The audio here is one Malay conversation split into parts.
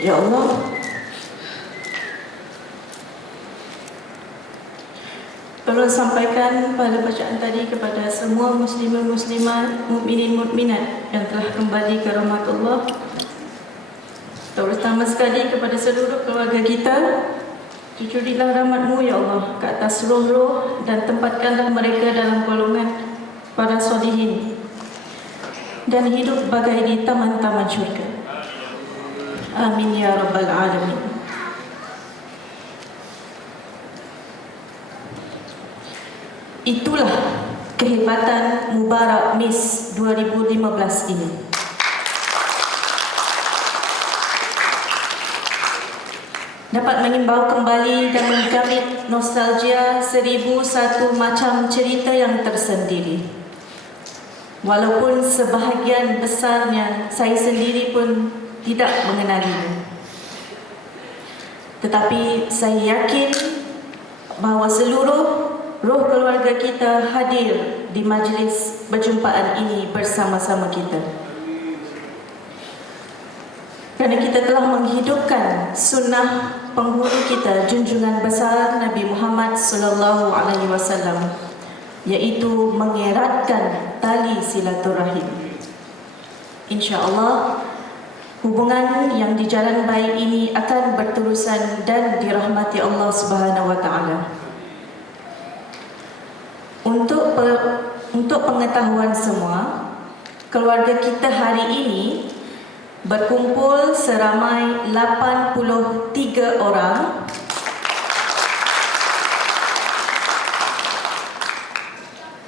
Ya Allah, tolong sampaikan pada bacaan tadi kepada semua muslimin muslimat, mukminin mukminat yang telah kembali ke rahmat Allah, terutama sekali kepada seluruh keluarga kita. Cucurilah rahmat-Mu ya Allah ke atas roh-roh dan tempatkanlah mereka dalam golongan para solihin dan hidup bagai di taman-taman syurga. Amin ya rabbal alamin. Itulah kehebatan Mubarak Miss 2015 ini. Dapat mengimbau kembali dan menggamit nostalgia 1001 macam cerita yang tersendiri. Walaupun sebahagian besarnya saya sendiri pun tidak mengenalinya. Tetapi saya yakin bahawa seluruh roh keluarga kita hadir di majlis perjumpaan ini bersama-sama kita. Kerana kita telah menghidupkan sunnah penghulu kita, junjungan besar Nabi Muhammad sallallahu alaihi wasallam, iaitu mengeratkan tali silaturahim. Insya-Allah hubungan yang di jalan baik ini akan berterusan dan dirahmati Allah Subhanahu wa taala. Untuk pengetahuan semua, keluarga kita hari ini berkumpul seramai 83 orang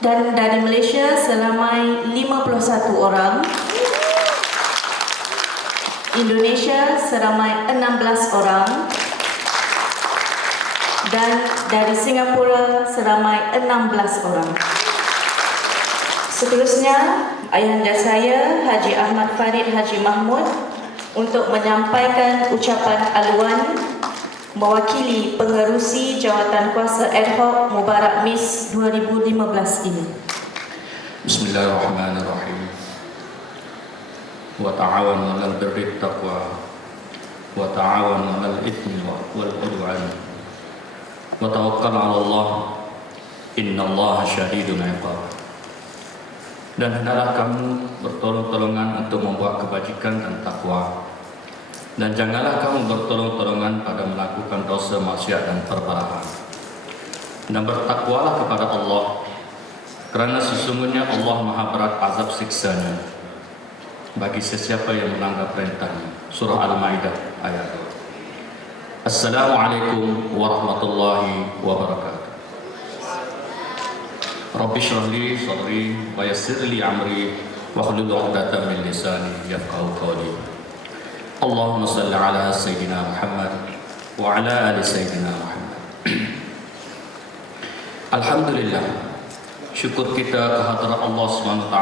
dan dari Malaysia seramai 51 orang, Indonesia seramai 16 orang dan dari Singapura seramai 16 orang. Seterusnya, ayahanda saya Haji Ahmad Farid Haji Mahmud untuk menyampaikan ucapan aluan mewakili pengerusi Jawatankuasa Ad Hoc Mubarak Miss 2015 ini. Bismillahirrahmanirrahim. Wa ta'awanu 'alal birri taqwa wa ta'awanu 'alal itsmi wal 'udwan. Wa tawakkal 'ala Allah. Innallaha syadidul 'iqab. Dan hendaklah kamu bertolong-tolongan untuk membuat kebajikan dan takwa. Dan janganlah kamu bertolong-tolongan pada melakukan dosa, maksiat dan perbalahan. Dan bertakwalah kepada Allah, kerana sesungguhnya Allah maha berat azab siksanya bagi sesiapa yang melanggar perintahnya. Surah Al-Maidah ayat 2. Assalamualaikum warahmatullahi wabarakatuh. Rabbi shrah li sadri wa yassir li amri wahlul 'uqdatam min lisani yafqahu qawli. Allahumma shalli ala sayyidina Muhammad wa ala ali sayyidina Muhammad. Alhamdulillah, syukur kita kehadrat Allah SWT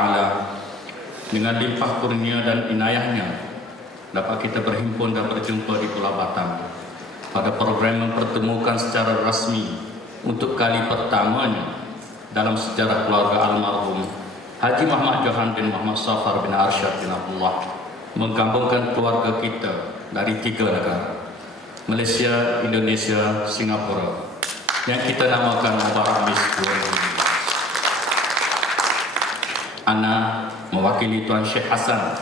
dengan limpah kurnia dan inayahnya dapat kita berhimpun dan berjumpa di Pulau Batam pada program mempertemukan secara rasmi untuk kali pertamanya dalam sejarah keluarga almarhum Haji Muhammad Johan bin Muhammad Safar bin Arsyad bin Abdullah, menggabungkan keluarga kita dari 3 negara, Malaysia, Indonesia, Singapura, yang kita namakan Mubarak Miss 2015. Ana mewakili Tuan Syekh Hasan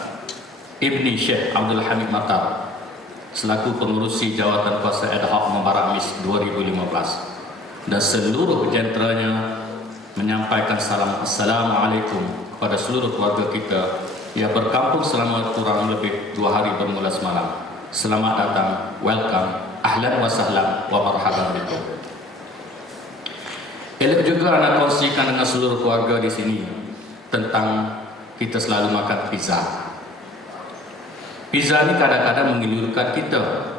Ibni Syekh Abdul Hamid Matar selaku pengurusi Jawatankuasa Ad Hoc Mubarak Miss 2015 dan seluruh jenderanya menyampaikan salam Assalamualaikum kepada seluruh keluarga kita yang berkampung selama kurang lebih 2 hari bermula semalam. Selamat datang, welcome, ahlan wa sahlan wa marhaban bikum. Elok juga anak kongsikan dengan seluruh keluarga di sini tentang kita selalu makan pizza. Pizza ini kadang-kadang menggiurkan kita,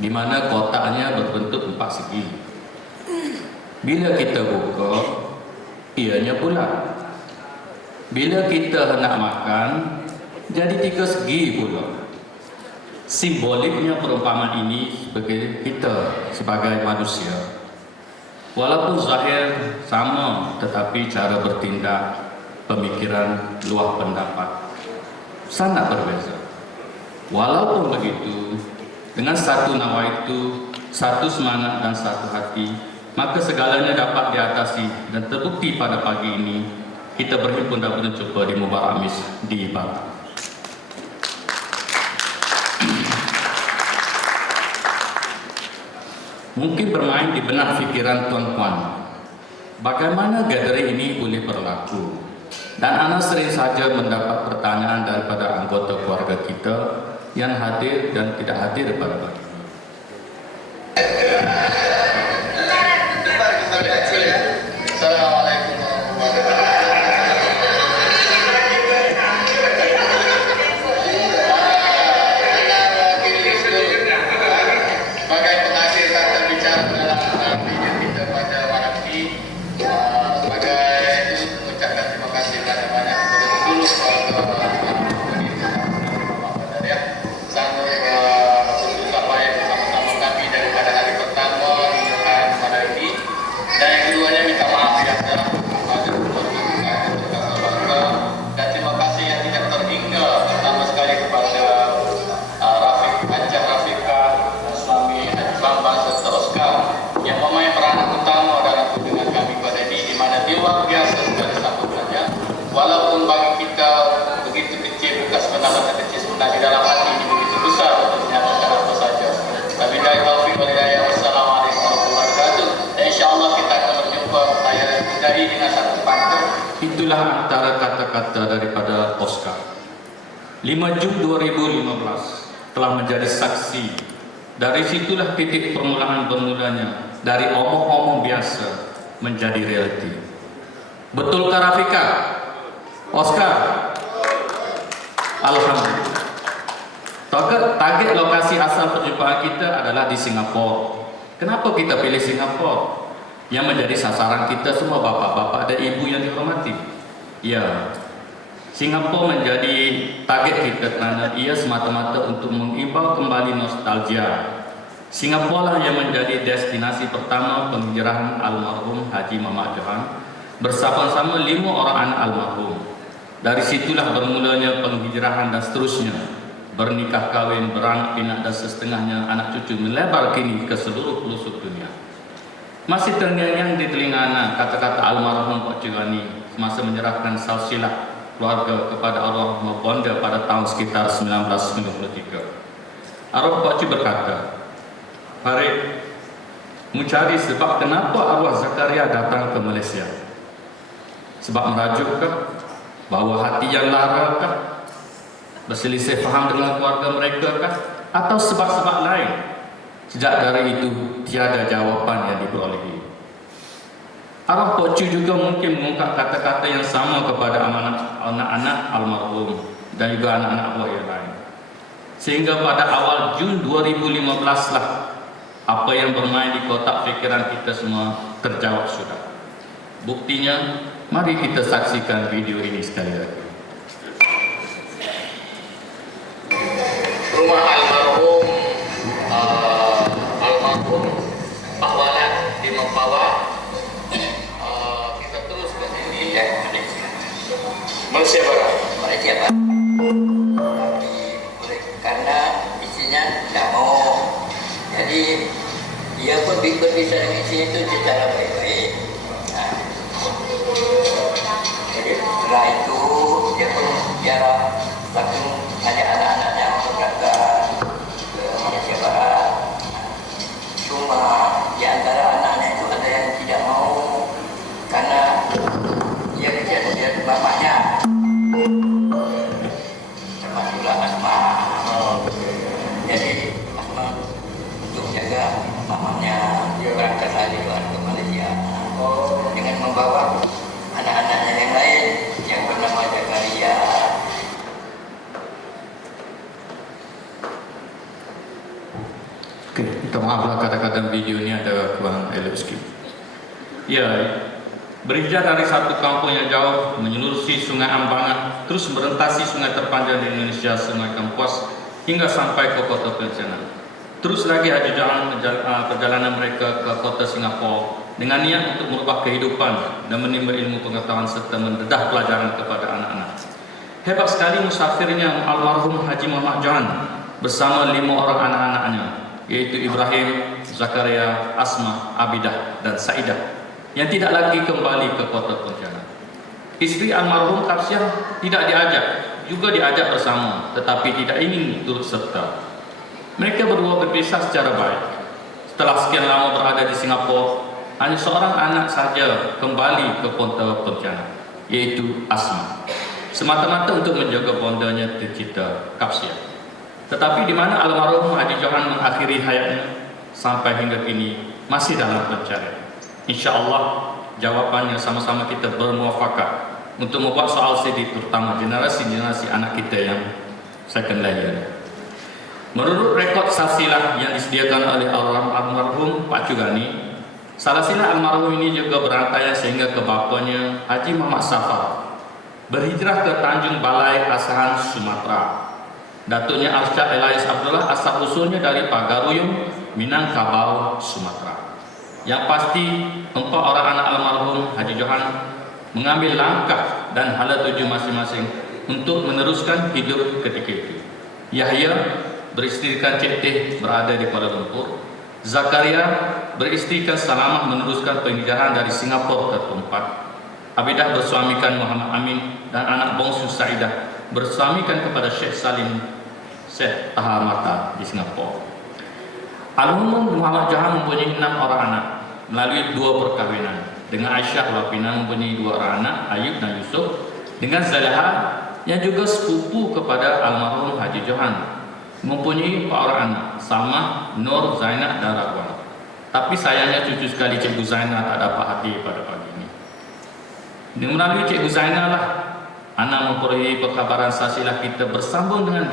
di mana kotaknya berbentuk 4 segi. Bila kita buka, ianya bulat. Bila kita hendak makan, jadi 3 segi pula. Simboliknya perumpamaan ini bagi kita sebagai manusia, walaupun zahir sama, tetapi cara bertindak, pemikiran, luah pendapat sangat berbeza. Walaupun begitu, dengan satu nawaitu, satu semangat dan satu hati, maka segalanya dapat diatasi dan terbukti pada pagi ini kita berhimpun dan berjumpa di Mubarak Mis di Batam. Mungkin bermain di benak fikiran tuan-tuan, bagaimana gathering ini boleh berlaku? Dan Ana sering saja mendapat pertanyaan daripada anggota keluarga kita yang hadir dan tidak hadir pada pagi ini. Assalamualaikum sebagai pengakhir kata bicara dalam video kita pada malam ini, sebagai itu ucapkan terima kasih banyak-banyak kepada seluruh keluarga ya, sanggup bersusah payah bersama-sama kami daripada hari pertama hingga pada ini. Dan yang keduanya minta maaf ya kepada keluarga dan terima kasih yang tidak terhingga, pertama sekali kepada Rafiq, Hajar Rafika, suami Haji Bambang serta Oscar yang memainkan peranan utama dalam kunjungan kami pada ini, di mana dia luar biasa sudah disambutkannya. Walaupun bagi kita begitu kecil, bukan sebenarnya kecil, sebenarnya di dalam hati ini begitu besar untuk menyatakan apa saja. Tapi dari taufik wal hidayah, wassalamualaikum warahmatullahi wabarakatuh. Dan insyaAllah kita akan berjumpa. Saya dari dengan satu pantun. Itulah antara kata-kata daripada Oscar. 5 Jun 2015 telah menjadi saksi. Dari situlah titik permulaan bermulanya, dari omong-omong biasa menjadi realiti. Betulkah Rafika? Oscar? Alhamdulillah. Target lokasi asal perjumpaan kita adalah di Singapura. Kenapa kita pilih Singapura? Yang menjadi sasaran kita semua bapak-bapak dan ibu yang dihormati. Ya, Singapura menjadi target kita kerana ia semata-mata untuk mengimbau kembali nostalgia. Singapura lah yang menjadi destinasi pertama penghijrahan almarhum Haji Mamat Johan bersama-sama 5 orang anak almarhum. Dari situlah bermulanya penghijrahan dan seterusnya. Bernikah kahwin, beranak pinak dan setengahnya anak cucu melebar kini ke seluruh pelosok dunia. Masih terngiang di telinga anak kata-kata almarhum Pak Cigani semasa menyerahkan silsilah keluarga kepada almarhum Bonda pada tahun sekitar 1993. Arwah Pak Cik berkata, Farid, mencari sebab kenapa arwah Zakaria datang ke Malaysia. Sebab merajukkah? Bawa hati yang lara kah? Berselisih faham dengan keluarga mereka kah? Atau sebab-sebab lain? Sejak dari itu, tiada jawapan yang diperolehi. Arwah Pokcu juga mungkin mengungkap kata-kata yang sama kepada anak-anak almarhum dan juga anak-anak arwah yang lain. Sehingga pada awal Jun 2015 lah, apa yang bermain di kotak fikiran kita semua terjawab sudah. Buktinya, mari kita saksikan video ini sekali lagi. Rumah almarhum Pak Walan di Mempawah. Kita terus ke sini ya, Malaysia Barat. Malaysia Barat. Karena isinya tidak mau. Jadi dia pun berpisah dengan isi itu secara baik-baik. Nah, jadi setelah itu dia pun biara langsung ada anak-anaknya untuk berangkat ke Malaysia Barat. Cuma di antara anak-anak itu ada yang tidak mau karena dia kecil dia bapaknya. Termasuklah Asma. Jadi Asma untuk jaga mamanya berangkat lagi ke Malaysia dengan membawa anak-anaknya yang lain yang bernama Zakaria. Oke, minta maaflah kata-kata video ini ada kurang elok sikit. Ya, berhijrah dari satu kampung yang jauh menyelurusi Sungai Ambangan, terus merentasi sungai terpanjang di Indonesia, Sungai Kapuas, hingga sampai ke kota Pencana. Terus lagi Haji Jahan perjalanan mereka ke kota Singapura dengan niat untuk merubah kehidupan dan menimba ilmu pengetahuan serta mendedah pelajaran kepada anak-anak. Hebat sekali musafirnya almarhum Haji Muhammad Johan bersama 5 orang anak-anaknya, yaitu Ibrahim, Zakaria, Asma, Abidah, dan Saidah, yang tidak lagi kembali ke kota Pontianak. Istri almarhum Kapsiah tidak diajak, juga diajak bersama, tetapi tidak ingin turut serta. Mereka berdua berpisah secara baik. Setelah sekian lama berada di Singapura, hanya seorang anak saja kembali ke kota Pontianak, yaitu Asma, semata-mata untuk menjaga bondanya tercipta Kapsiah. Tetapi di mana almarhum Haji Johan mengakhiri hayatnya sampai hingga kini masih dalam pencarian. InsyaAllah jawabannya sama-sama kita bermuafakat untuk membuat soal sedih, terutama generasi-generasi anak kita yang second layer. Menurut rekod salsilah yang disediakan oleh almarhum Pak Cugani, salsilah almarhum ini juga berantaian sehingga ke bapanya Haji Muhammad Safar berhijrah ke Tanjung Balai, Asahan, Sumatera. Datuknya Arsyad Elias Abdullah asal usulnya dari Pagaruyung, Minangkabau, Sumatera. Yang pasti 4 orang anak almarhum Haji Johan mengambil langkah dan hala tuju masing-masing untuk meneruskan hidup ketika itu. Yahya beristrikan Cik Teh berada di Kuala Lumpur. Zakaria beristrikan Salamah meneruskan penghijrahan dari Singapura ke Tempat. Abidah bersuamikan Muhammad Amin dan anak bongsu Saidah bersuamikan kepada Syekh Salim Syekh Tahar Mata di Singapura. Almarhum Muhammad Johan mempunyai 6 orang anak melalui 2 perkahwinan. Dengan Aisyah Wapina mempunyai 2 orang anak, Ayub dan Yusuf. Dengan Zalaha yang juga sepupu kepada almarhum Haji Johan mempunyai 4 orang anak, Salma, Nur, Zainab dan Radwan. Tapi sayangnya cucu sekali Cikgu Zainal tak dapat hadir pada pagi ini. Melalui Cikgu Zainal lah Ana memperoleh perkabaran silsilah kita bersambung dengan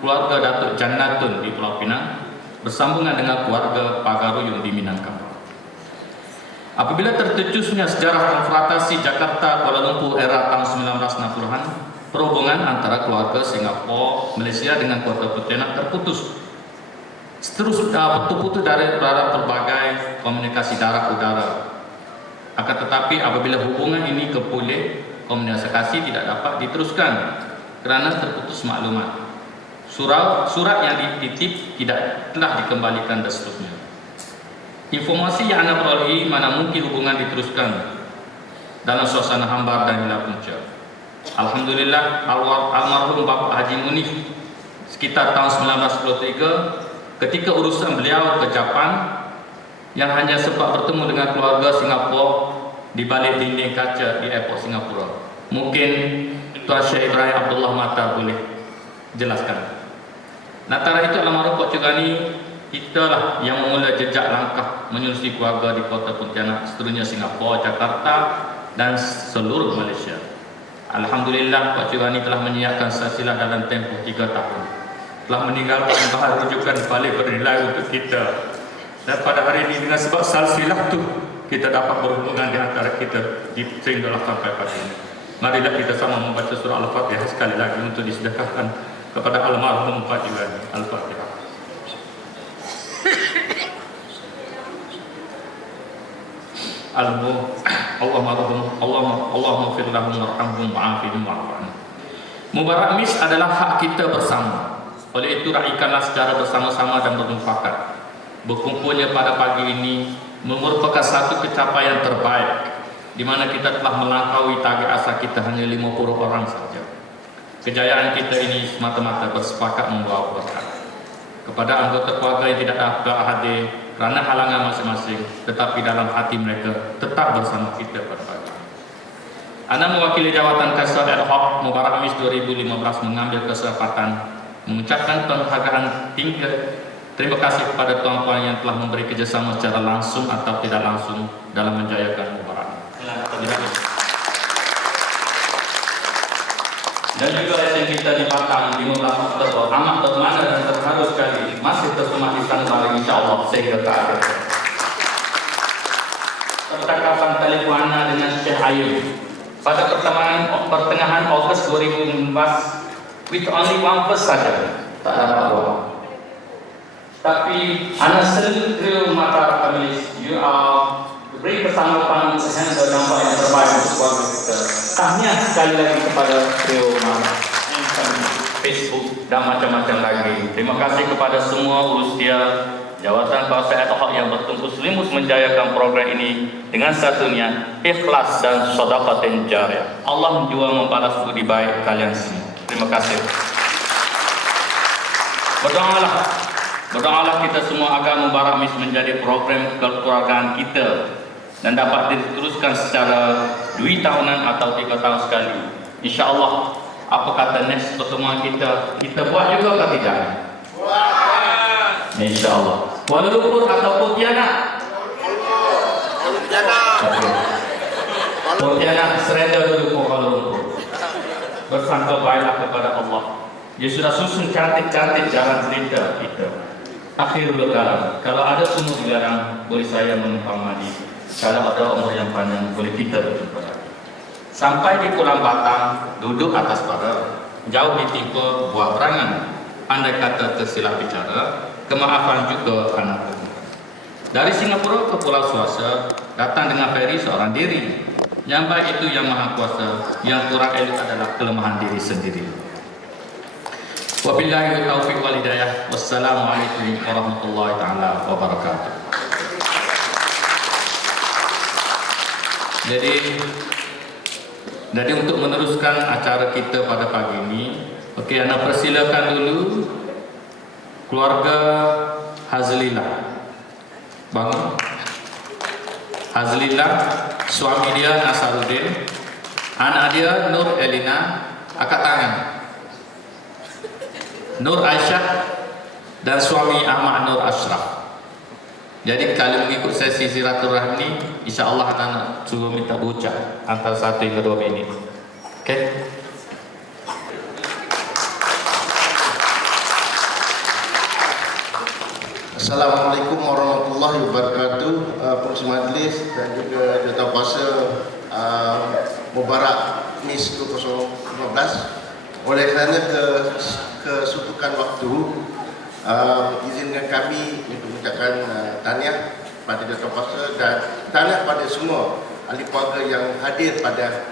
keluarga Datuk Jannatun di Pulau Pinang, bersambungan dengan keluarga Pagaruyung di Minangkabau. Apabila tercetusnya sejarah konfrontasi Jakarta Kuala Lumpur era tahun 1960-an, perhubungan antara keluarga Singapura, Malaysia dengan kota Pontianak terputus. Terputus dari berbagai komunikasi darat udara. Akan tetapi apabila hubungan ini kepulih, komunikasi tidak dapat diteruskan kerana terputus maklumat. Surat yang dititip telah dikembalikan dan seterusnya. Informasi yang anda perolehi mana mungkin hubungan diteruskan dalam suasana hambar dan hilang punca. Alhamdulillah almarhum Bapak Haji Munif sekitar tahun 1993 ketika urusan beliau ke Jepang yang hanya sempat bertemu dengan keluarga Singapura di balik dinding kaca di airport Singapura. Mungkin Tuan Syekh Ibrahim Abdullah Mata boleh jelaskan. Antara itu almarhum Pak Cugani italah yang memulai jejak langkah menyusuri keluarga di kota Pontianak, seterusnya Singapura, Jakarta dan seluruh Malaysia. Alhamdulillah Pak Cugani telah menyiapkan silsilah dalam tempoh 3 tahun. Telah meninggalkan bahan rujukan paling bernilai untuk kita. Dan pada hari ini dengan sebab silsilah itu kita dapat berhubungan di antara kita sehinggalah sampai pagi ini. Marilah kita sama membaca surah Al-Fatihah sekali lagi untuk disedekahkan kepada almarhum Pak Cugani. Al-Fatihah. Allahumma fir lahum warhamhum wa'afihim wa'fu anhum. Mubarak Mis adalah hak kita bersama. Oleh itu raikanlah secara bersama-sama dan bermufakat. Berkumpulnya pada pagi ini merupakan satu pencapaian terbaik di mana kita telah melampaui target asal kita hanya 50 orang saja. Kejayaan kita ini semata-mata bersepakat membawa berkah kepada anggota keluarga yang tidak dapat hadir kerana halangan masing-masing, tetapi dalam hati mereka tetap bersama kita pada pagi. Anda mewakili jawatan Kasar ad hoc Mubarak Mis 2015 mengambil kesempatan mengucapkan penghargaan terima kasih kepada tuan-tuan yang telah memberi kerjasama secara langsung atau tidak langsung dalam menjayakan Mubarak. Dan juga yang kita di Batam 15 Oktober amat bermakna dan terharu sekali masih tersemat di sana barang insyaAllah sehingga ke akhir. Percakapan telefon Ana dengan Syekh Ayub pada pertengahan Ogos 2015 with only one verse saja, tak dapat doa. Tapi Ana selalu mata kami, you are beri pertanggapan sehingga dampak yang terbaik untuk keluarga kita. Tahniah sekali lagi kepada trio Mama. Facebook, dan macam-macam lagi. Terima kasih kepada semua urusia Jawatan Bangsa ad hoc yang bertungkus lumus menjayakan program ini dengan satu niat, ikhlas dan sedekah jariyah. Allah juga membalas budi baik kalian semua. Terima kasih. Berdoalah kita semua agar Mubarak Mis menjadi program kekeluargaan kita dan dapat diteruskan secara 2 tahunan atau 3 tahun sekali. InsyaAllah, apa kata next pertemuan kita buat juga atau tidak? InsyaAllah. Kuala Lumpur atau Pontianak? Pontianak surrender dulu Kuala Lumpur. Bersangka baiklah kepada Allah. Dia sudah susun cantik-cantik jalan cerita kita. Akhirul kalam. Kalau ada umur dilarang, boleh saya menumpang mandi. Kalau ada umur yang panjang, boleh kita berjumpa lagi. Sampai di Pulau Batang, duduk atas pagar, jauh ditimpa buah berangan. Andai kata tersilap bicara, kemaafan juga anak bermuka. Dari Singapura ke Pulau Suasa, datang dengan feri seorang diri. Yang baik itu yang maha kuasa, yang kurang elit adalah kelemahan diri sendiri. Wabillahi taufiq wal hidayah. Wassalamualaikum warahmatullahi taala wabarakatuh. Jadi untuk meneruskan acara kita pada pagi ini, okey, anda persilakan dulu keluarga Hazlillah. Bangun. Hazlillah, suami dia Nasaruddin, anak dia Nur Elina, angkat tangan. Nur Aisyah dan suami Ahmad Nur Ashraf. Jadi kalau mengikut sesi silaturahmi, insya-Allah anak suruh minta bucak antara 1 hingga 2 minit. Okey. Assalamualaikum warahmatullahi wabarakatuh. Pengurusi majlis dan juga Jawatankuasa Mubarak Mis 2015. Oleh kerana kesutukan waktu, izinkan kami untuk mengucapkan tahniah pada Jawatankuasa dan tahniah pada semua ahli keluarga yang hadir pada